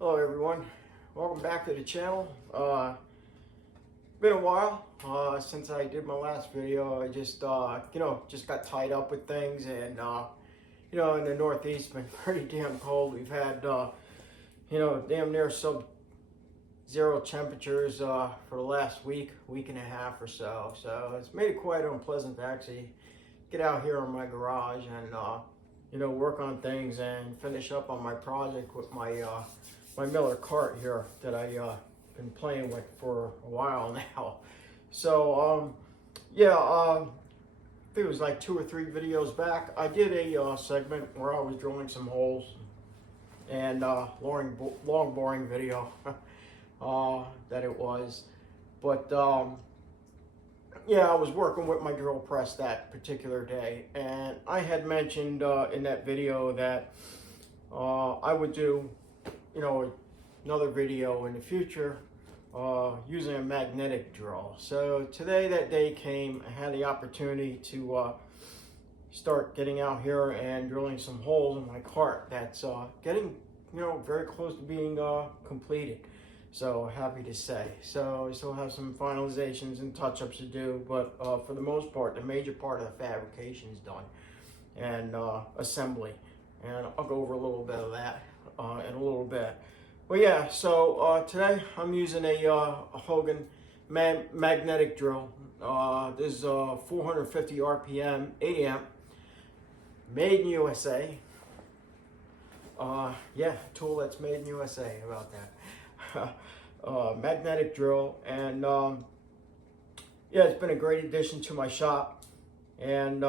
Hello everyone, welcome back to the channel. Been a while since I did my last video. I just just got tied up with things, and in the Northeast it's been pretty damn cold. We've had damn near sub-zero temperatures for the last week and a half or so. So it's made it quite unpleasant to actually get out here in my garage and work on things and finish up on my project with my my Miller cart here that I been playing with for a while now. So I think it was like 2 or 3 videos back, I did a segment where I was drilling some holes and long boring video that it was. But I was working with my drill press that particular day, and I had mentioned in that video that I would do another video in the future using a magnetic drill. So today, that day came. I had the opportunity to start getting out here and drilling some holes in my cart that's getting very close to being completed. So happy to say. So I still have some finalizations and touch-ups to do, but for the most part, the major part of the fabrication is done, and assembly. And I'll go over a little bit of that in a little bit. But yeah, so today I'm using a Hougen magnetic drill. This is 450 RPM, 8 amp, made in USA. Tool that's made in USA, about that. Magnetic drill, and it's been a great addition to my shop. And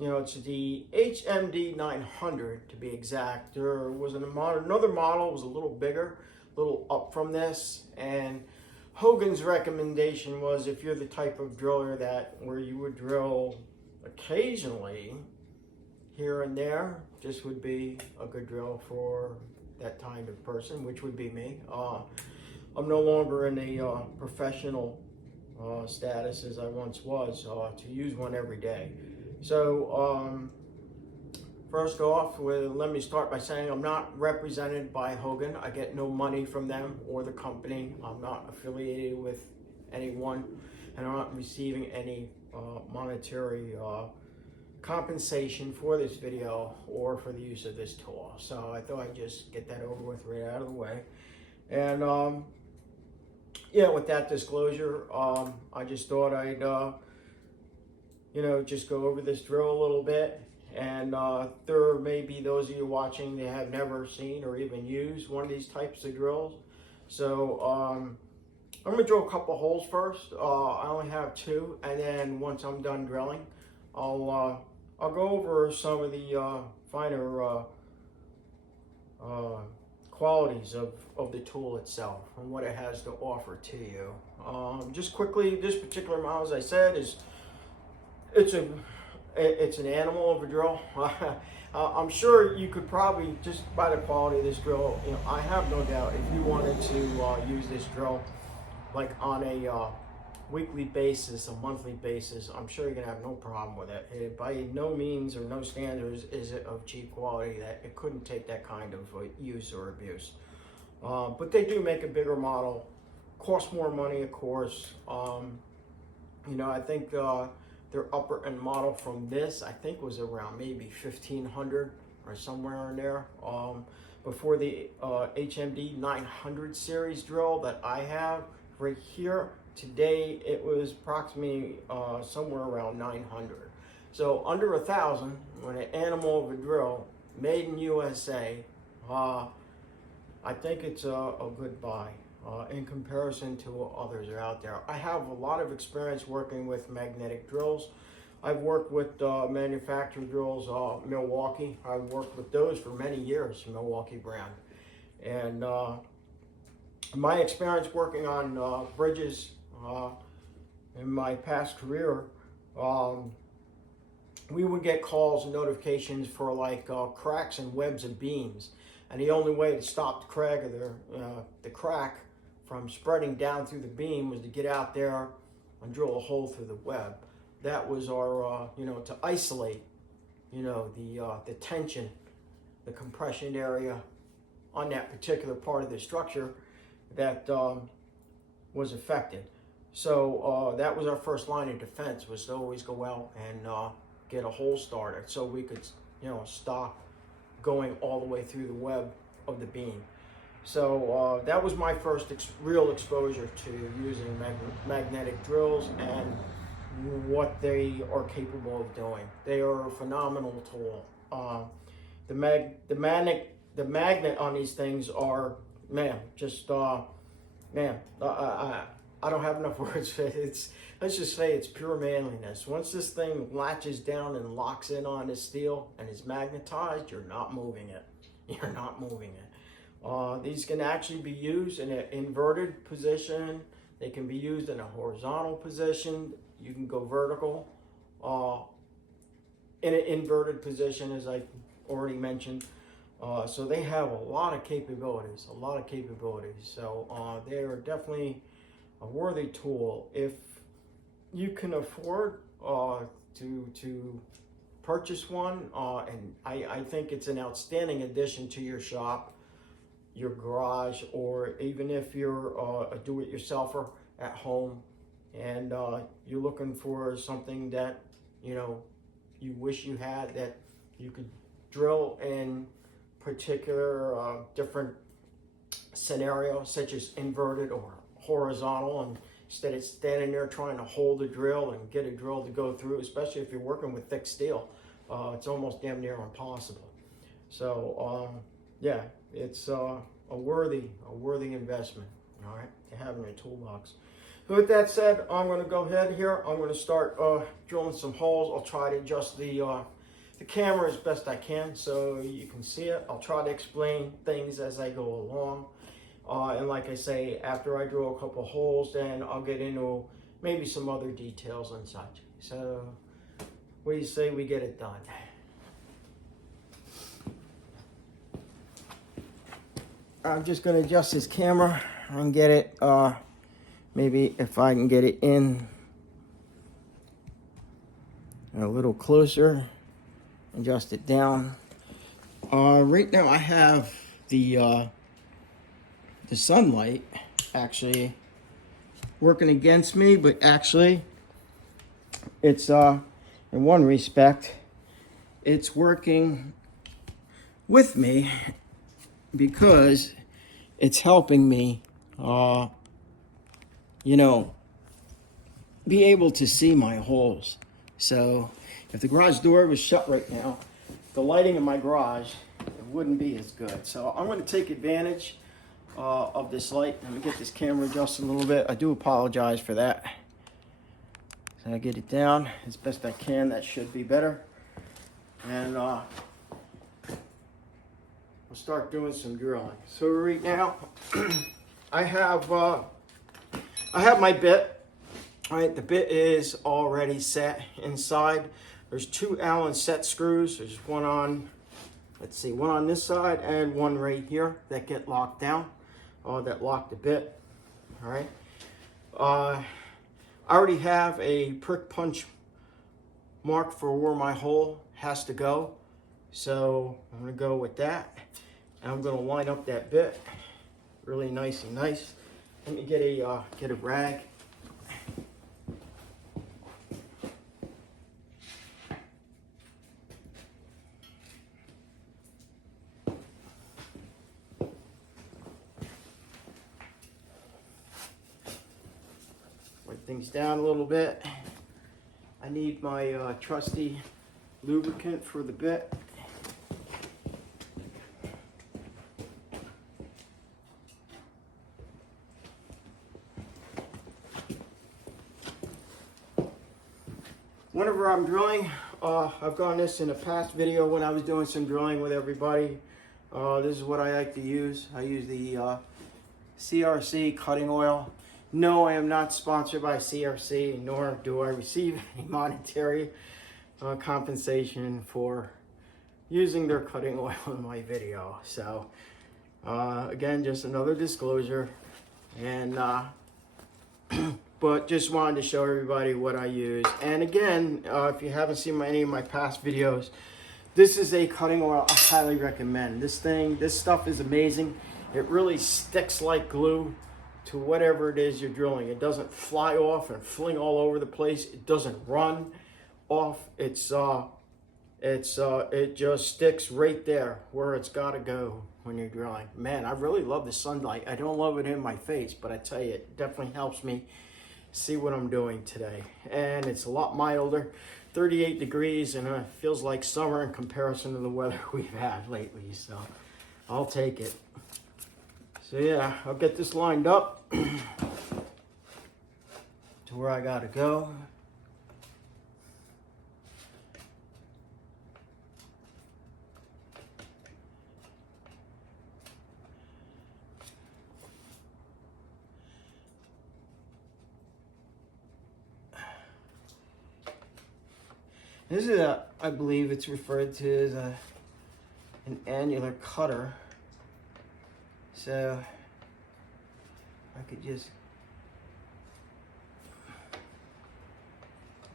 it's the HMD 900 to be exact. There was another model, was a little bigger, a little up from this, and Hougen's recommendation was, if you're the type of driller where you would drill occasionally here and there, this would be a good drill for that kind of person, which would be me. I'm no longer in a professional status as I once was to use one every day. So first off, let me start by saying I'm not represented by Hougen. I get no money from them or the company. I'm not affiliated with anyone, and I'm not receiving any monetary compensation for this video or for the use of this tool. So I thought I'd just get that over with right out of the way. And with that disclosure, I just thought I'd just go over this drill a little bit. And there may be those of you watching that have never seen or even used one of these types of drills. So I'm going to drill a couple holes first. I only have 2, and then once I'm done drilling, I'll go over some of the finer qualities of the tool itself and what it has to offer to you. Just quickly, this particular model, as I said, it's an animal of a drill. I'm sure you could probably, just by the quality of this drill, I have no doubt, if you wanted to use this drill like on a weekly basis, a monthly basis, I'm sure you're gonna have no problem with it. By no means or no standards is it of cheap quality that it couldn't take that kind of use or abuse. But they do make a bigger model, cost more money, of course. I think their upper end model from this, I think, was around maybe 1,500 or somewhere in there. Before the HMD 900 series drill that I have right here today, it was approximately somewhere around 900. So under 1,000 with an animal of a drill, made in USA. I think it's a good buy in comparison to others that are out there. I have a lot of experience working with magnetic drills. I've worked with manufactured drills, Milwaukee. I've worked with those for many years, Milwaukee brand. And my experience working on bridges in my past career, we would get calls and notifications for like cracks and webs of beams. And the only way to stop the crack from spreading down through the beam was to get out there and drill a hole through the web. That was our, to isolate, the tension, the compression area on that particular part of the structure that was affected. So that was our first line of defense, was to always go out and get a hole started so we could, stop going all the way through the web of the beam. So that was my first real exposure to using magnetic drills and what they are capable of doing. They are a phenomenal tool. The magnet on these things are, man, just man. I don't have enough words for it. Let's just say it's pure manliness. Once this thing latches down and locks in on the steel and is magnetized, you're not moving it. You're not moving it. These can actually be used in an inverted position. They can be used in a horizontal position. You can go vertical in an inverted position, as I already mentioned. So they have a lot of capabilities, So they are definitely a worthy tool. If you can afford to purchase one, and I think it's an outstanding addition to your shop, your garage, or even if you're a do-it-yourselfer at home and you're looking for something that you wish you had, that you could drill in particular different scenarios, such as inverted or horizontal, and instead of standing there trying to hold a drill and get a drill to go through, especially if you're working with thick steel, it's almost damn near impossible. So yeah, it's a worthy investment, all right, to have in your toolbox. So with that said, I'm going to go ahead here. I'm going to start drilling some holes. I'll try to adjust the camera as best I can so you can see it. I'll try to explain things as I go along. And like I say, after I drill a couple holes, then I'll get into maybe some other details and such. So what do you say we get it done? I'm just going to adjust this camera and get it, maybe if I can get it in a little closer, adjust it down. Right now I have the sunlight actually working against me, but actually it's in one respect it's working with me, because it's helping me be able to see my holes. So if the garage door was shut right now, the lighting in my garage, it wouldn't be as good. So I'm going to take advantage of this light. Let me get this camera adjusted a little bit. I do apologize for that. So I get it down as best I can. That should be better. And we'll start doing some drilling. So right now, I have my bit. All right, the bit is already set inside. There's 2 Allen set screws. There's one on, one on this side and one right here that get locked down. That lock the bit. All right. I already have a prick punch mark for where my hole has to go, so I'm going to go with that, and I'm going to line up that bit really nice and nice. Let me get a rag. Things down a little bit. I need my trusty lubricant for the bit. Whenever I'm drilling, I've done this in a past video when I was doing some drilling with everybody. This is what I like to use. I use the CRC cutting oil. No, I am not sponsored by CRC, nor do I receive any monetary compensation for using their cutting oil in my video. So, again, just another disclosure. And, but just wanted to show everybody what I use. And again, if you haven't seen any of my past videos, This is a cutting oil I highly recommend. This stuff is amazing. It really sticks like glue to whatever it is you're drilling. It doesn't fly off and fling all over the place. It doesn't run off. It just sticks right there where it's got to go when you're drilling. Man, I really love the sunlight. I don't love it in my face, but I tell you, it definitely helps me see what I'm doing today. And it's a lot milder, 38 degrees, and it feels like summer in comparison to the weather we've had lately, so I'll take it. So yeah, I'll get this lined up to where I gotta go. This is I believe it's referred to as an annular cutter. So I could just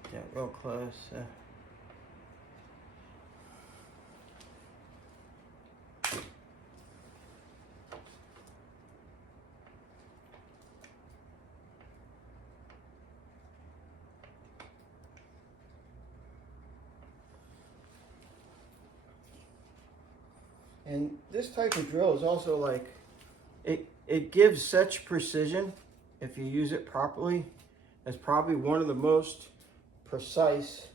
get real close. And this type of drill is also like, it gives such precision if you use it properly. It's probably one of the most precise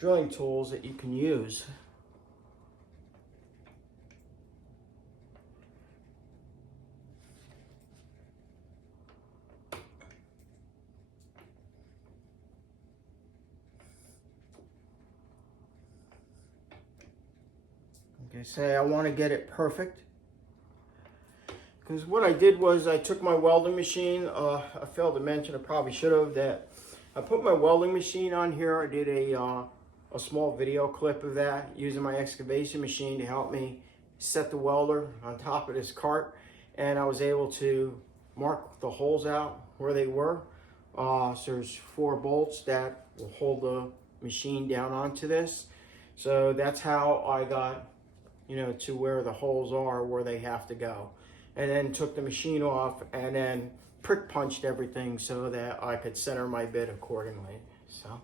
drilling tools that you can use. Like I say, I want to get it perfect. Because what I did was I took my welding machine, I failed to mention, I probably should have, that I put my welding machine on here. I did a small video clip of that using my excavation machine to help me set the welder on top of this cart. And I was able to mark the holes out where they were. So there's 4 bolts that will hold the machine down onto this. So that's how I got, to where the holes are, where they have to go. And then took the machine off and then prick punched everything so that I could center my bit accordingly. So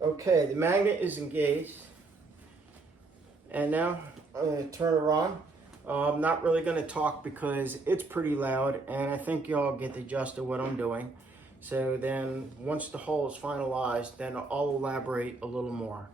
okay, the magnet is engaged, and now I'm going to turn her on. I'm not really going to talk because it's pretty loud, and I think y'all get the gist of what I'm doing. So then once the hole is finalized, then I'll elaborate a little more.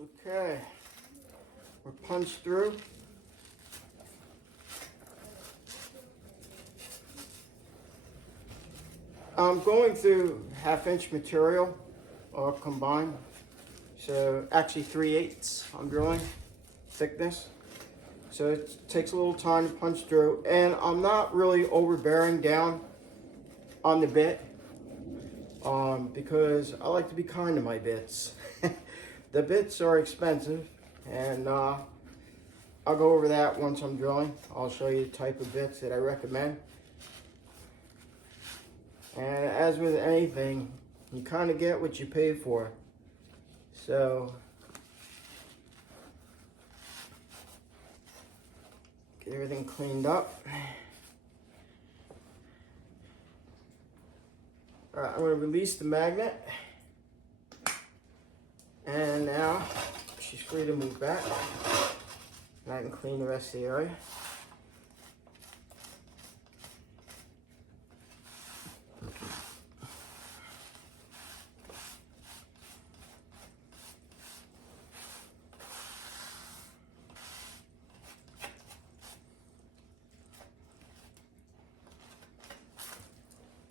Okay, we're punched through. I'm going through 1/2 inch material combined. So actually 3/8 I'm drilling thickness. So it takes a little time to punch through, and I'm not really overbearing down on the bit because I like to be kind to my bits. The bits are expensive, and I'll go over that once I'm drilling. I'll show you the type of bits that I recommend. And as with anything, you kind of get what you pay for. So get everything cleaned up. All right, I'm going to release the magnet. And now she's free to move back. And I can clean the rest of the area.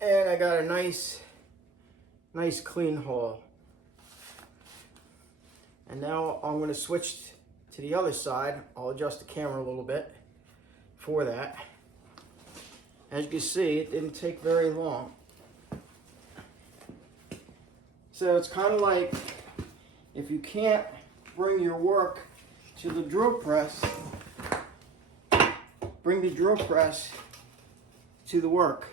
And I got a nice clean hole. And now I'm going to switch to the other side. I'll adjust the camera a little bit for that. As you can see, it didn't take very long. So it's kind of like if you can't bring your work to the drill press, bring the drill press to the work.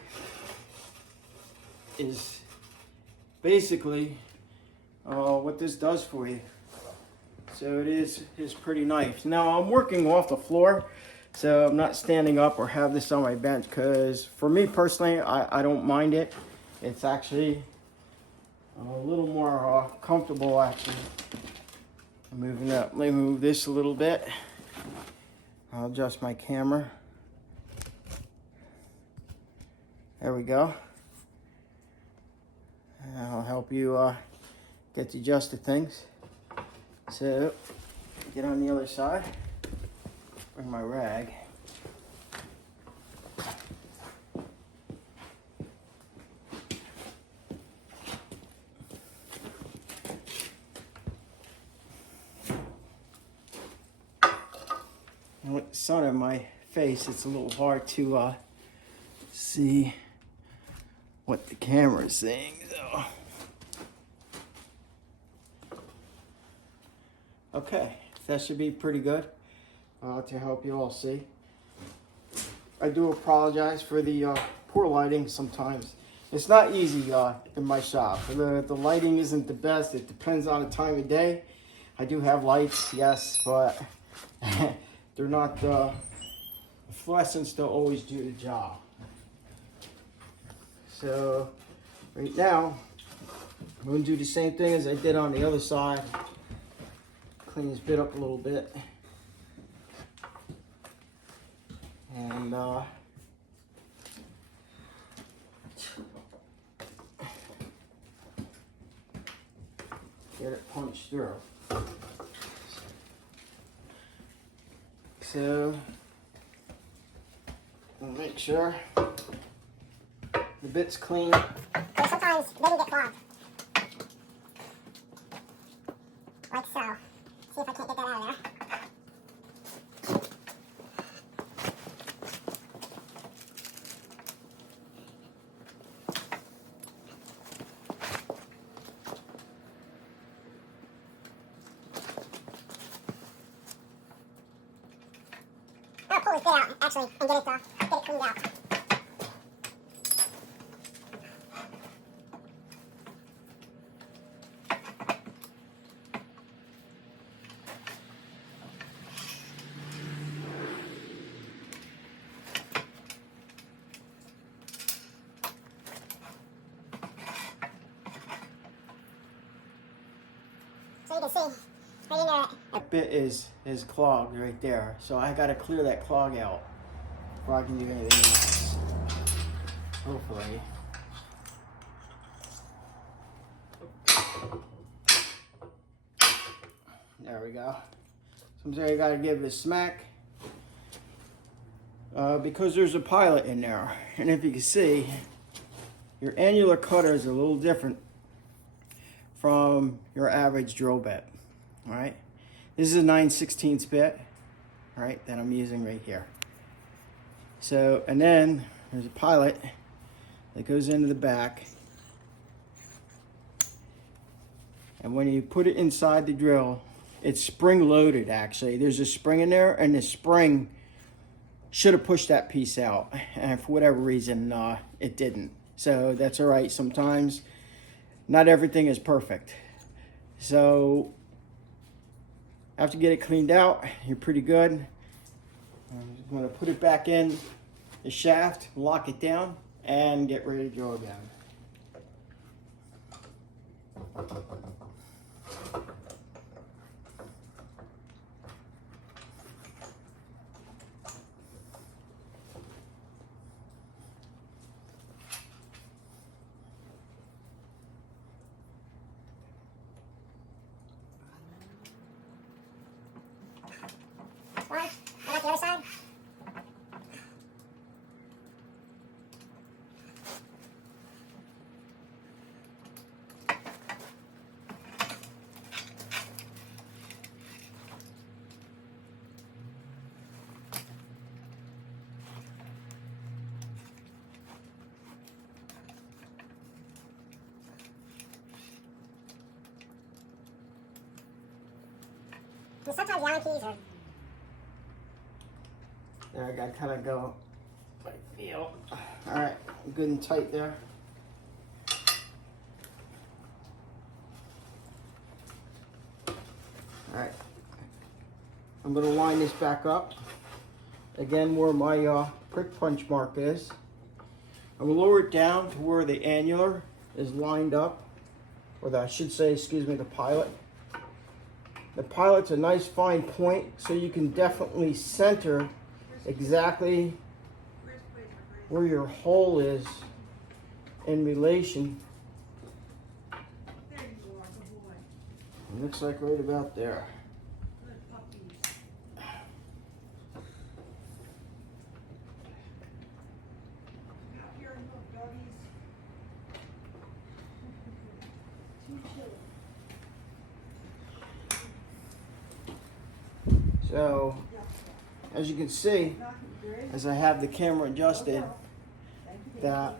Is basically what this does for you. So it is pretty nice. Now I'm working off the floor, so I'm not standing up or have this on my bench, because for me personally, I don't mind it. It's actually a little more comfortable actually. I'm moving up. Let me move this a little bit. I'll adjust my camera. There we go. I'll help you get the gist of things. So, get on the other side. Bring my rag. And with the sun on my face, it's a little hard to see what the camera is saying. So. Okay, that should be pretty good to help you all see. I do apologize for the poor lighting sometimes. It's not easy in my shop. The lighting isn't the best. It depends on the time of day. I do have lights, yes, but they're not the fluorescents don't always do the job. So right now, I'm going to do the same thing as I did on the other side. Clean this bit up a little bit. And get it punched through. So we'll make sure the bit's clean. Sometimes they can get clogged. Like so. See if I can't get that out of there. I'll pull this bit out, actually, and get it cleaned out. So you can see, right in there. That bit is clogged right there. So I got to clear that clog out before I can do anything else. Hopefully. There we go. Sometimes you gotta give it a smack. Because there's a pilot in there. And if you can see, your annular cutter is a little different from your average drill bit. All right. This is a 9/16 bit, right, that I'm using right here. So, and then there's a pilot that goes into the back. And when you put it inside the drill, it's spring loaded actually. There's a spring in there, and the spring should have pushed that piece out. And for whatever reason, it didn't. So that's all right. Sometimes not everything is perfect. So after you get it cleaned out, you're pretty good. I'm just going to put it back in the shaft, lock it down, and get ready to go again. One. I got the other side. And sometimes the Allen keys are. There, I gotta kind of go like feel. All right, good and tight there. All right, I'm gonna line this back up again where my prick punch mark is. I will lower it down to where the annular is lined up, or I should say, excuse me, the pilot. The pilot's a nice fine point, so you can definitely center exactly where your hole is in relation. It looks like right about there. So, as you can see, as I have the camera adjusted, that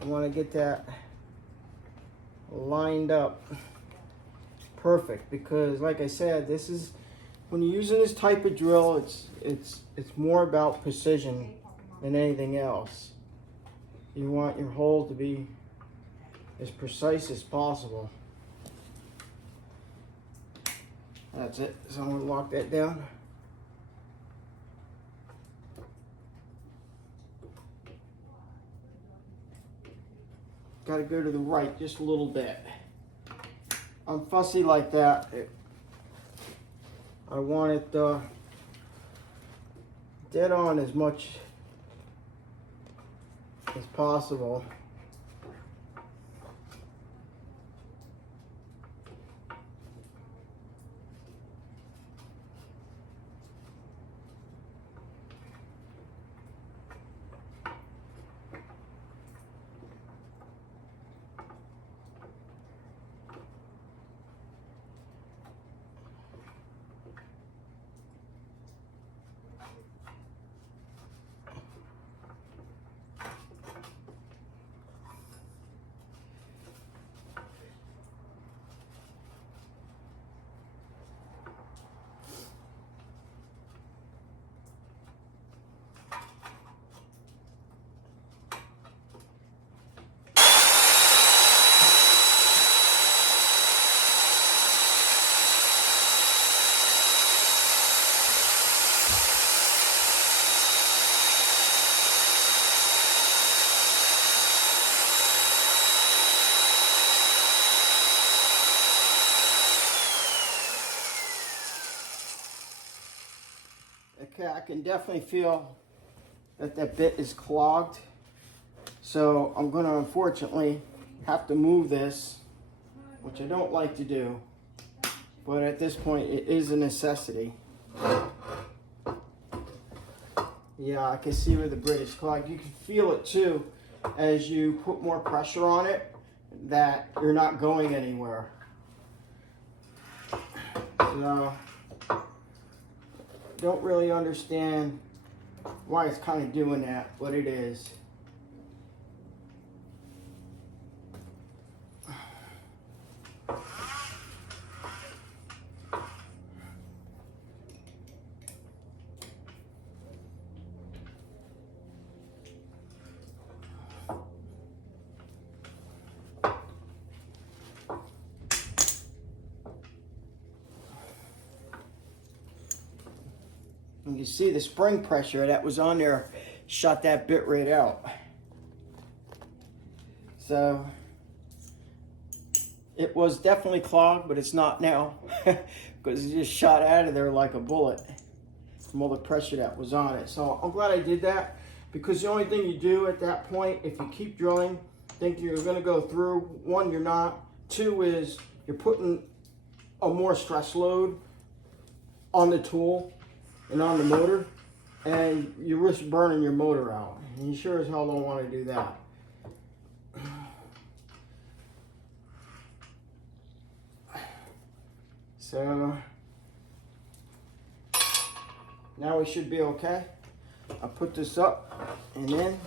I want to get that lined up perfect, because like I said, this is when you're using this type of drill, it's more about precision than anything else. You want your hole to be as precise as possible. That's it. So I'm going to lock that down. Got to go to the right just a little bit. I'm fussy like that. I want it dead on as much as possible. Okay, I can definitely feel that that bit is clogged. So I'm going to unfortunately have to move this which I don't like to do, but at this point it is a necessity. Yeah, I can see where the bit is clogged. You can feel it too as you put more pressure on it that you're not going anywhere. So, don't really understand why it's kind of doing that, but it is. You can see the spring pressure that was on there shot that bit right out. So it was definitely clogged, but it's not now because it just shot out of there like a bullet from all the pressure that was on it. So I'm glad I did that, because the only thing you do at that point, if you keep drilling, think you're going to go through, one, you're not. Two is you're putting a more stress load on the tool and on the motor, and you risk burning your motor out. And you sure as hell don't want to do that. So now we should be okay. I'll put this up and then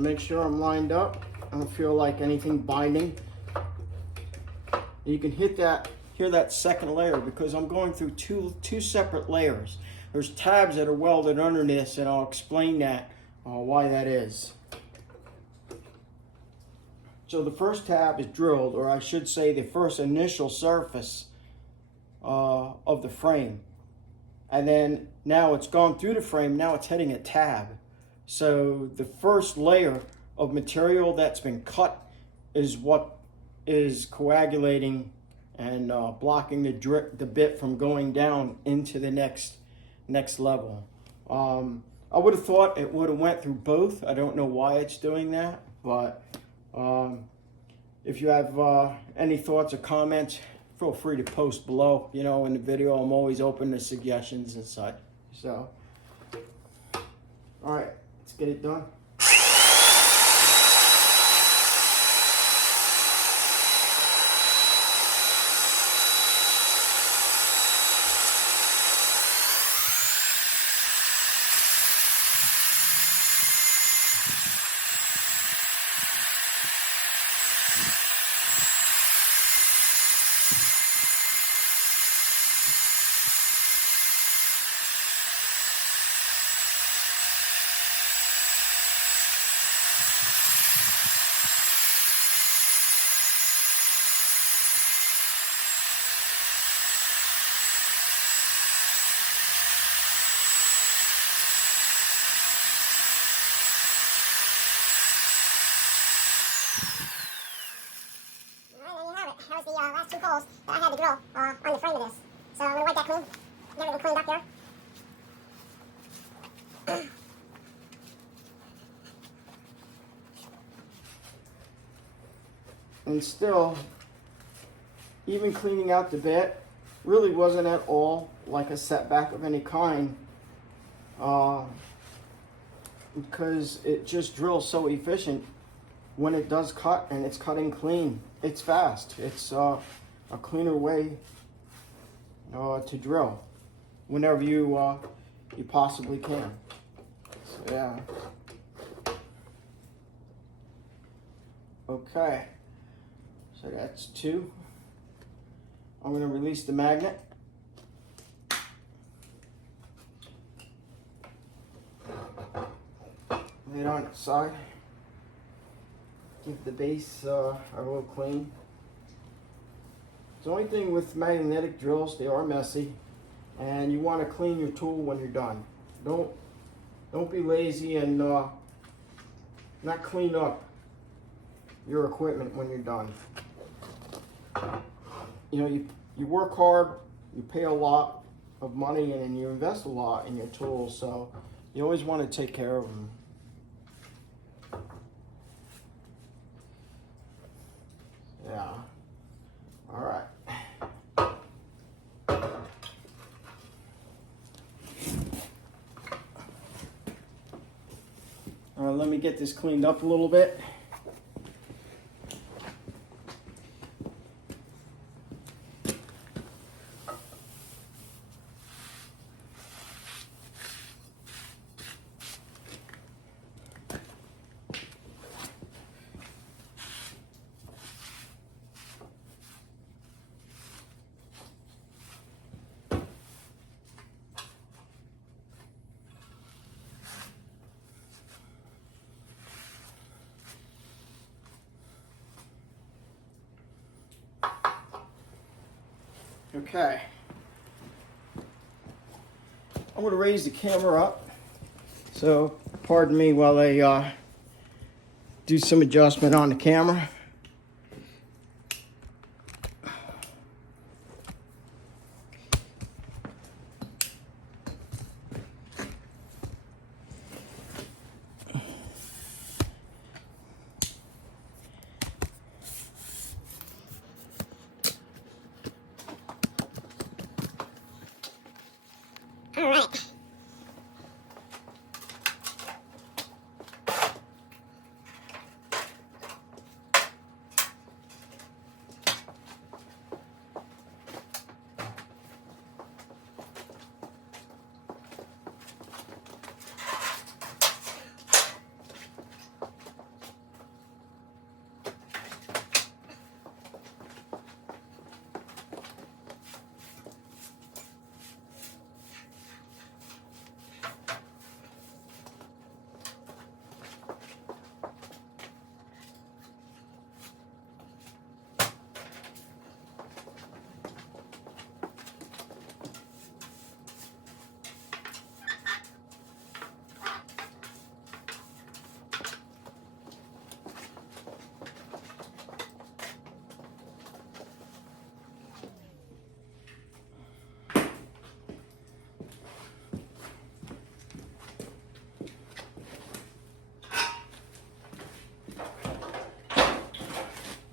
make sure I'm lined up. I don't feel like anything binding. You can hear that second layer, because I'm going through two separate layers. There's tabs that are welded under this, and I'll explain that why that is. So the first tab is drilled, or I should say the first initial surface of the frame, and then now it's gone through the frame. Now it's hitting a tab. So the first layer of material that's been cut is what is coagulating and blocking the bit from going down into the next level. I would have thought it would have went through both. I don't know why it's doing that, but if you have any thoughts or comments, feel free to post below. You know, in the video, I'm always open to suggestions and such. So, all right. Let's get it done. That was the last two holes that I had to drill on the frame of this. So I'm going to wipe that clean, get everything cleaned up there. And still, even cleaning out the bit really wasn't at all like a setback of any kind, because it just drills so efficient when it does cut, and it's cutting clean. It's fast. It's a cleaner way to drill whenever you possibly can. So yeah. Okay. So that's two. I'm going to release the magnet. Lay it on its side. Give the base a little clean. The only thing with magnetic drills, they are messy, and you want to clean your tool when you're done. Don't don't be lazy and not clean up your equipment when you're done. You know, you work hard, you pay a lot of money, and then you invest a lot in your tools, so you always want to take care of them. Yeah. All right. Let me get this cleaned up a little bit. Okay, I'm going to raise the camera up, so pardon me while I do some adjustment on the camera. All right.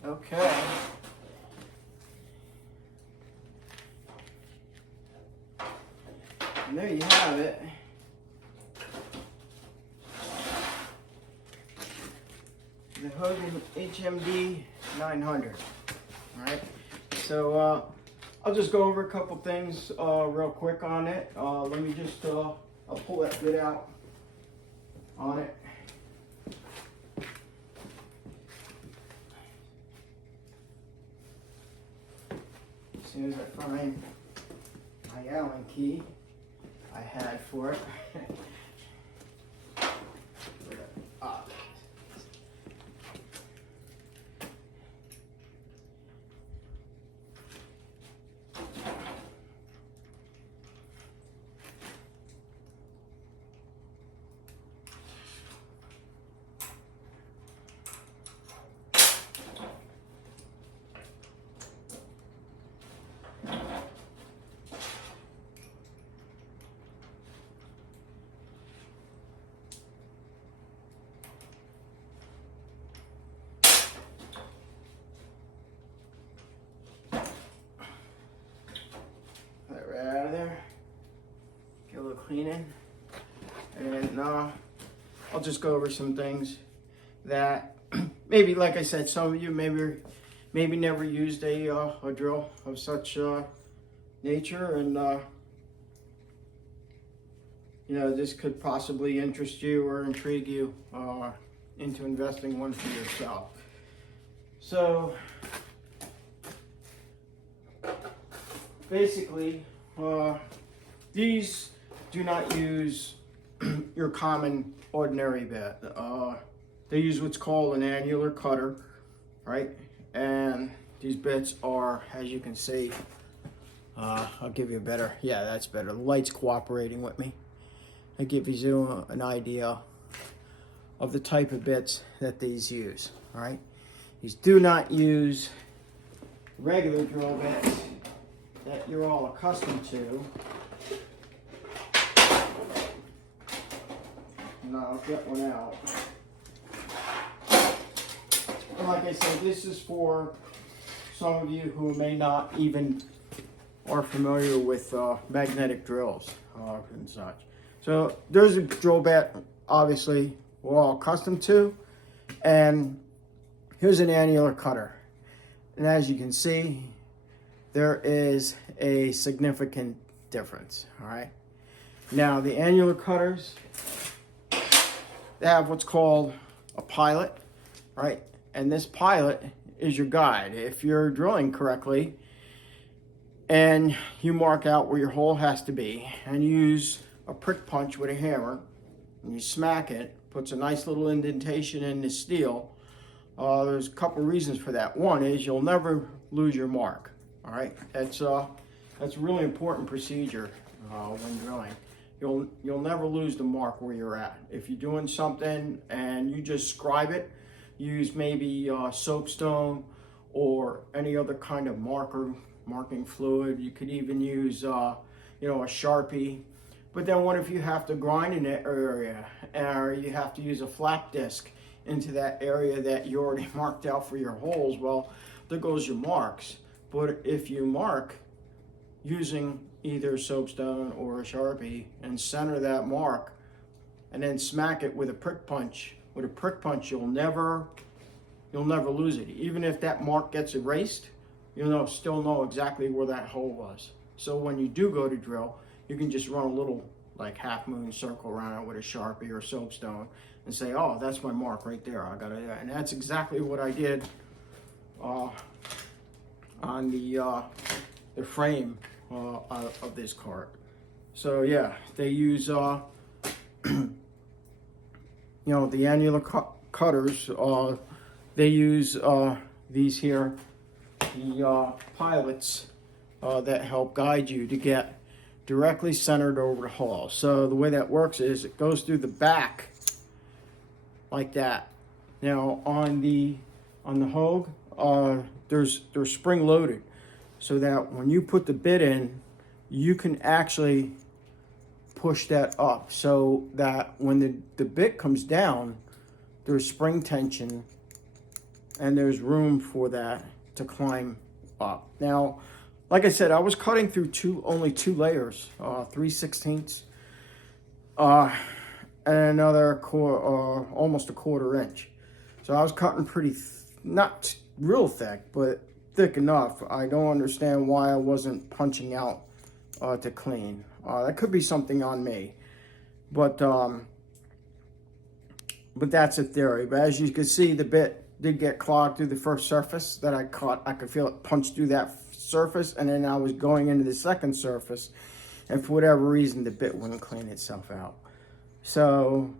Okay. And there you have it. The Hougen HMD 900. All right. So I'll just go over a couple things real quick on it. Let me just I'll pull that bit out on it. As soon as I find my Allen key I had for it. That right out of there. Get a little cleaning. And I'll just go over some things that maybe, like I said, some of you maybe never used a drill of such nature, and you know, this could possibly interest you or intrigue you into investing one for yourself. So basically, these do not use your common ordinary bit. They use what's called an annular cutter, right? And these bits are, as you can see, I'll give you a better, yeah, that's better. The light's cooperating with me. it gives you an idea of the type of bits that these use. All right, these do not use regular drill bits that you're all accustomed to. And I'll get one out. And like I said, this is for some of you who may not even are familiar with magnetic drills and such. So there's a drill bit, obviously, we're all accustomed to. And here's an annular cutter. And as you can see, there is a significant difference, all right? Now, the annular cutters, they have what's called a pilot, right? And this pilot is your guide. If you're drilling correctly and you mark out where your hole has to be and use a prick punch with a hammer and you smack it, puts a nice little indentation in the steel, there's a couple reasons for that. One is you'll never lose your mark, all right? That's a really important procedure when drilling. You'll never lose the mark where you're at. If you're doing something and you just scribe it, use maybe soapstone or any other kind of marking fluid. You could even use a Sharpie. But then what if you have to grind in that area, or you have to use a flap disc into that area that you already marked out for your holes? Well, there goes your marks. But if you mark using either soapstone or a Sharpie and center that mark and then smack it with a prick punch, you'll never lose it. Even if that mark gets erased, you'll still know exactly where that hole was. So when you do go to drill, you can just run a little like half moon circle around it with a Sharpie or soapstone and say, oh, that's my mark right there. I got it. And that's exactly what I did on the frame of this cart. So yeah, they use the annular cutters. They use these here, the pilots that help guide you to get directly centered over the hole. So the way that works is it goes through the back like that. Now on the Hougen, they're spring loaded, so that when you put the bit in, you can actually push that up, so that when the bit comes down, there's spring tension and there's room for that to climb up. Now, like I said, I was cutting through only two layers, 3/16, and another almost a 1/4 inch. So I was cutting pretty, not real thick, but thick enough. I don't understand why I wasn't punching out to clean. That could be something on me, but that's a theory. But as you can see, the bit did get clogged through the first surface that I cut. I could feel it punch through that surface, and then I was going into the second surface, and for whatever reason, the bit wouldn't clean itself out. So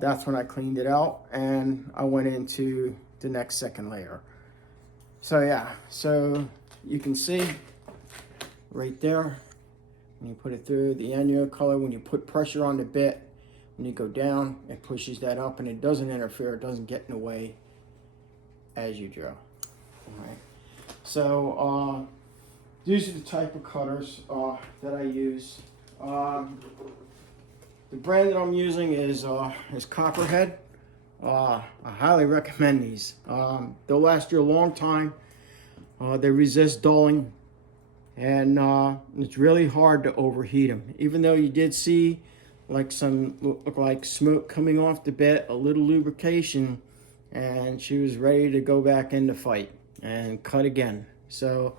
that's when I cleaned it out, and I went into the second layer. So yeah, so you can see right there, when you put it through the annular color, when you put pressure on the bit, when you go down, it pushes that up, and it doesn't interfere, it doesn't get in the way as you drill. All right. So these are the type of cutters that I use. The brand that I'm using is Copperhead. I highly recommend these. They'll last you a long time. They resist dulling, and it's really hard to overheat them. Even though you did see like look like smoke coming off the bit, a little lubrication, and she was ready to go back in the fight and cut again. So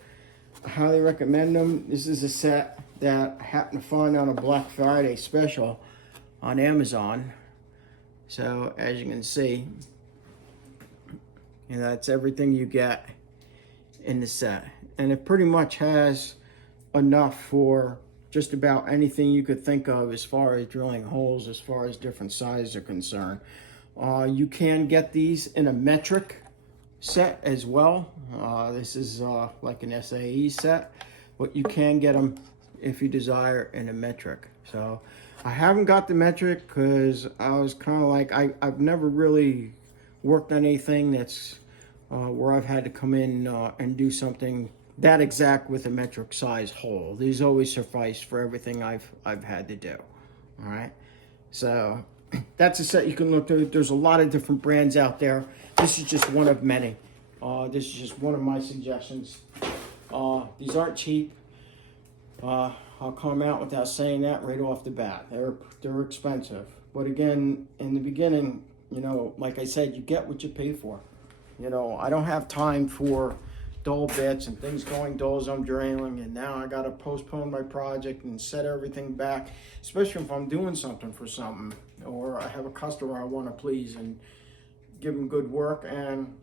I highly recommend them. This is a set that I happened to find on a Black Friday special on Amazon. So as you can see, that's everything you get in the set, and it pretty much has enough for just about anything you could think of as far as drilling holes, as far as different sizes are concerned. You can get these in a metric set as well. This is like an SAE set, but you can get them if you desire in a metric. So I haven't got the metric because I was kind of like, I've never really worked on anything that's where I've had to come in and do something that exact with a metric size hole. These always suffice for everything I've had to do. All right, so that's a set you can look at. There's a lot of different brands out there. This is just one of many. This is just one of my suggestions. These aren't cheap. I'll come out without saying that right off the bat. They're expensive. But again, in the beginning, you know, like I said, you get what you pay for. You know, I don't have time for dull bits and things going dull as I'm drilling, and now I got to postpone my project and set everything back, especially if I'm doing something for something, or I have a customer I want to please and give them good work, and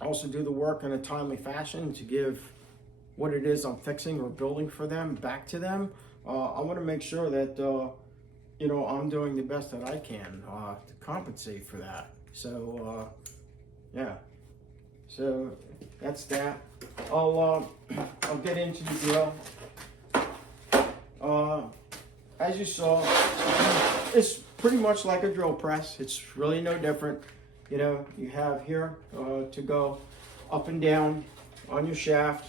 also do the work in a timely fashion to give what it is I'm fixing or building for them back to them. I want to make sure that you know, I'm doing the best that I can to compensate for that. So yeah, so that's that. I'll get into the drill. As you saw, it's pretty much like a drill press. It's really no different. You know, you have here to go up and down on your shaft,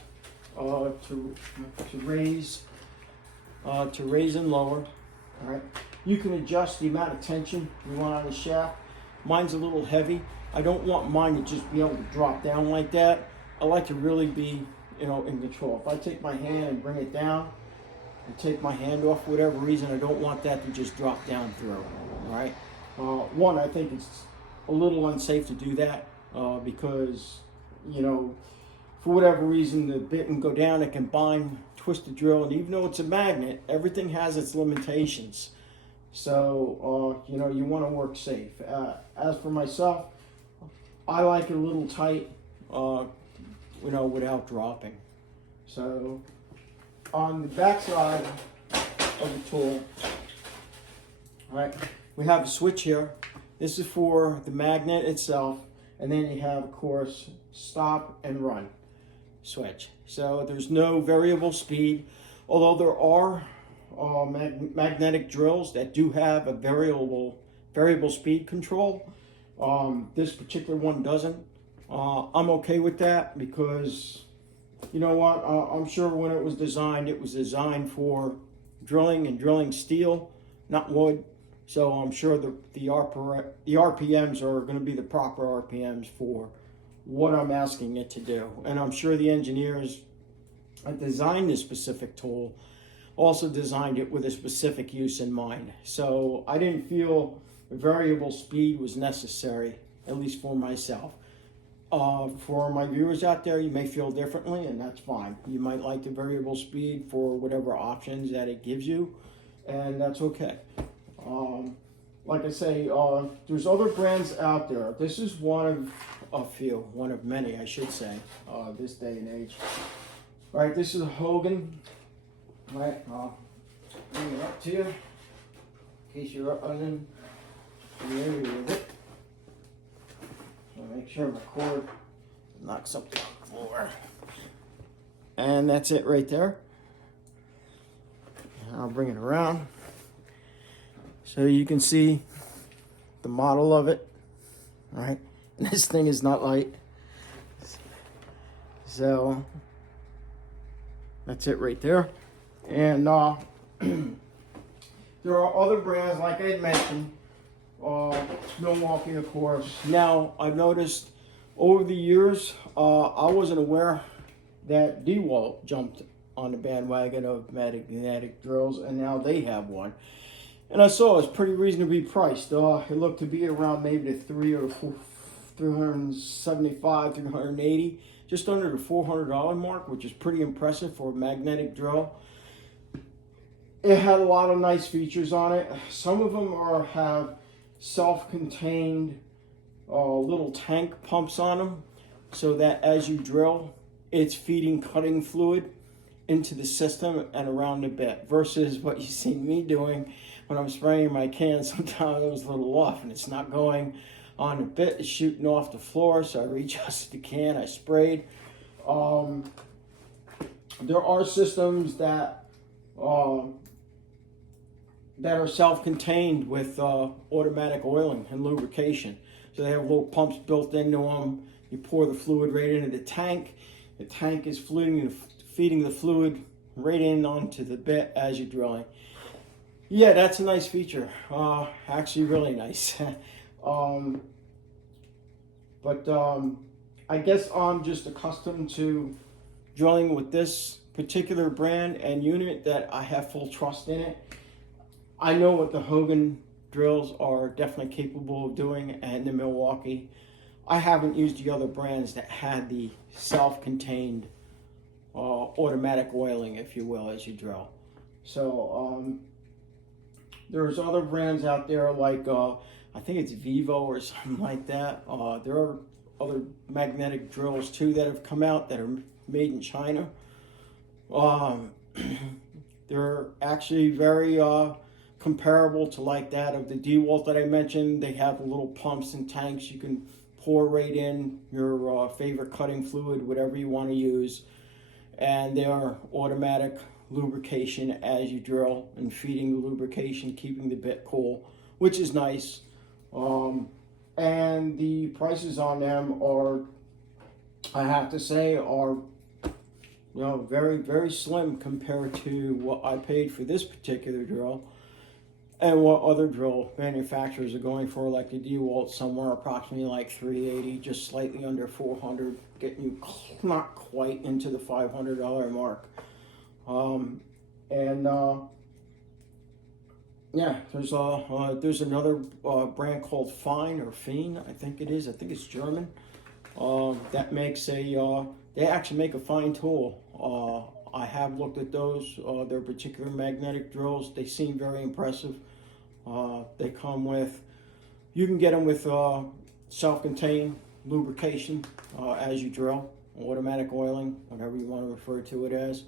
to raise and lower. All right, you can adjust the amount of tension you want on the shaft. Mine's a little heavy. I don't want mine to just be able to drop down like that. I like to really be, you know, in control. If I take my hand and bring it down and take my hand off for whatever reason, I don't want that to just drop down through. All right. One, I think it's a little unsafe to do that because, you know, for whatever reason, the bit can go down, it can bind, twist the drill, and even though it's a magnet, everything has its limitations. So, you know, you want to work safe. As for myself, I like it a little tight, you know, without dropping. So, on the back side of the tool, all right, we have a switch here. This is for the magnet itself, and then you have, of course, stop and run switch. So there's no variable speed, although there are magnetic drills that do have a variable speed control. This particular one doesn't. I'm okay with that because, you know what, I'm sure when it was designed for drilling and drilling steel, not wood. So I'm sure the RPMs are going to be the proper RPMs for what I'm asking it to do. And I'm sure the engineers that designed this specific tool also designed it with a specific use in mind. So I didn't feel variable speed was necessary, at least for myself. For my viewers out there, you may feel differently, and that's fine. You might like the variable speed for whatever options that it gives you, and that's okay. Like I say, there's other brands out there. This is one of many, I should say, this day and age. All right, this is a Hougen. All right, I'll bring it up to you in case you're unfamiliar with it. So make sure my cord knocks something on the floor. And that's it right there. And I'll bring it around so you can see the model of it. All right, and this thing is not light. So that's it right there. And there are other brands, like I had mentioned, Milwaukee, of course. Now, I've noticed over the years, I wasn't aware that DeWalt jumped on the bandwagon of magnetic drills, and now they have one. And I saw it was pretty reasonably priced. It looked to be around maybe the $375, $380, just under the $400 mark, which is pretty impressive for a magnetic drill. It had a lot of nice features on it. Some of them have self-contained little tank pumps on them, so that as you drill, it's feeding cutting fluid into the system and around the bit, versus what you see me doing when I'm spraying my can. Sometimes it was a little off and it's not going on the bit, it's shooting off the floor, so I readjusted the can, I sprayed. There are systems that that are self-contained with automatic oiling and lubrication. So they have little pumps built into them. You pour the fluid right into the tank. The tank is feeding the fluid right in onto the bit as you're drilling. Yeah, that's a nice feature. Actually, really nice. I guess I'm just accustomed to drilling with this particular brand and unit that I have full trust in it. I know what the Hougen drills are definitely capable of doing, and the Milwaukee. I haven't used the other brands that had the self-contained automatic oiling, if you will, as you drill. So there's other brands out there like I think it's Vivo or something like that. There are other magnetic drills too that have come out that are made in China. They're actually very comparable to like that of the DeWalt that I mentioned. They have little pumps and tanks you can pour right in your favorite cutting fluid, whatever you want to use, and they are automatic lubrication as you drill and feeding the lubrication, keeping the bit cool, which is nice. And the prices on them are, I have to say, are very, very slim compared to what I paid for this particular drill and what other drill manufacturers are going for, like the DeWalt, somewhere approximately like $380, just slightly under $400, getting you not quite into the $500 mark. Yeah, there's another brand called Fien, I think it is. I think it's German. That makes they actually make a fine tool. I have looked at those. Their particular magnetic drills, they seem very impressive. They come with, you can get them with self-contained lubrication as you drill, automatic oiling, whatever you want to refer to it as.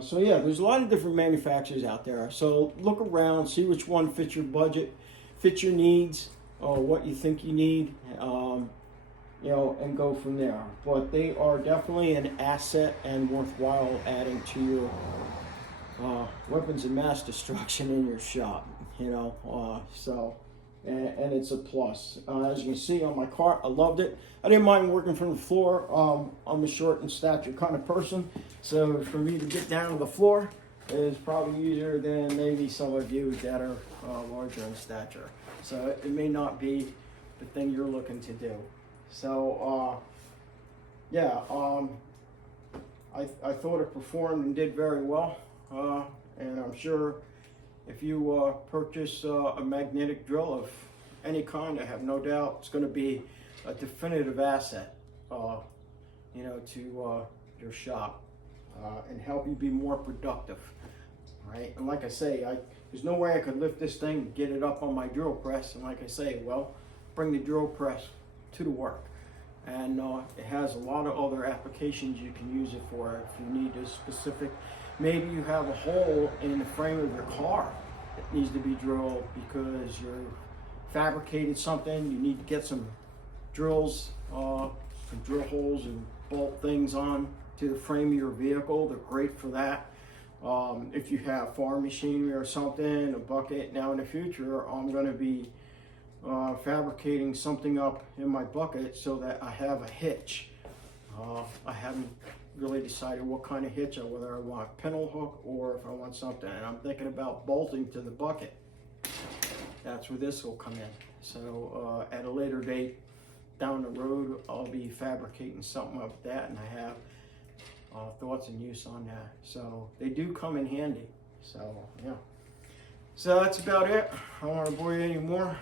So yeah, there's a lot of different manufacturers out there. So look around, see which one fits your budget, fits your needs, or what you think you need, and go from there. But they are definitely an asset and worthwhile adding to your weapons of mass destruction in your shop. And it's a plus. As you can see on my cart, I loved it. I didn't mind working from the floor. I'm a short in stature kind of person, so for me to get down to the floor is probably easier than maybe some of you that are larger in stature. So it may not be the thing you're looking to do. So I thought it performed and did very well, and I'm sure if you purchase a magnetic drill of any kind, I have no doubt it's going to be a definitive asset, to your shop and help you be more productive, right? And like I say, there's no way I could lift this thing and get it up on my drill press. And like I say, well, bring the drill press to the work. And it has a lot of other applications you can use it for. If you need a specific, maybe you have a hole in the frame of your car that needs to be drilled because you're fabricated something, you need to get some drills, some drill holes and bolt things on to the frame of your vehicle. They're great for that. If you have farm machinery or something, a bucket. Now in the future, I'm going to be fabricating something up in my bucket so that I have a hitch. I haven't really decided what kind of hitch, whether I want a pintle hook or if I want something, and I'm thinking about bolting to the bucket. That's where this will come in. So at a later date down the road, I'll be fabricating something up with that, and I have thoughts and use on that. So they do come in handy. So yeah. So that's about it. I don't want to bore you anymore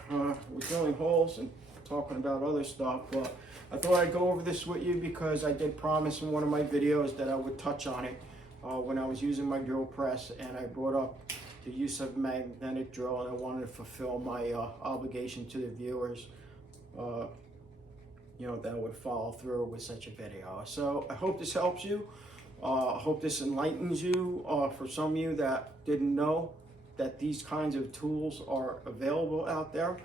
with drilling holes and talking about other stuff, but I thought I'd go over this with you because I did promise in one of my videos that I would touch on it when I was using my drill press, and I brought up the use of magnetic drill, and I wanted to fulfill my obligation to the viewers, that would follow through with such a video. So I hope this helps you. I hope this enlightens you. For some of you that didn't know that these kinds of tools are available out there,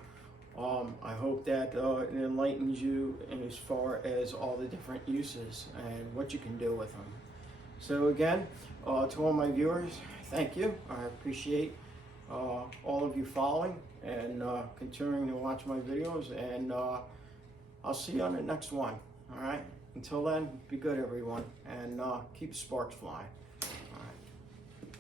I hope that it enlightens you in as far as all the different uses and what you can do with them. So again, to all my viewers, thank you. I appreciate all of you following and continuing to watch my videos, and I'll see you on the next one. All right. Until then, be good, everyone, and keep sparks flying. All right.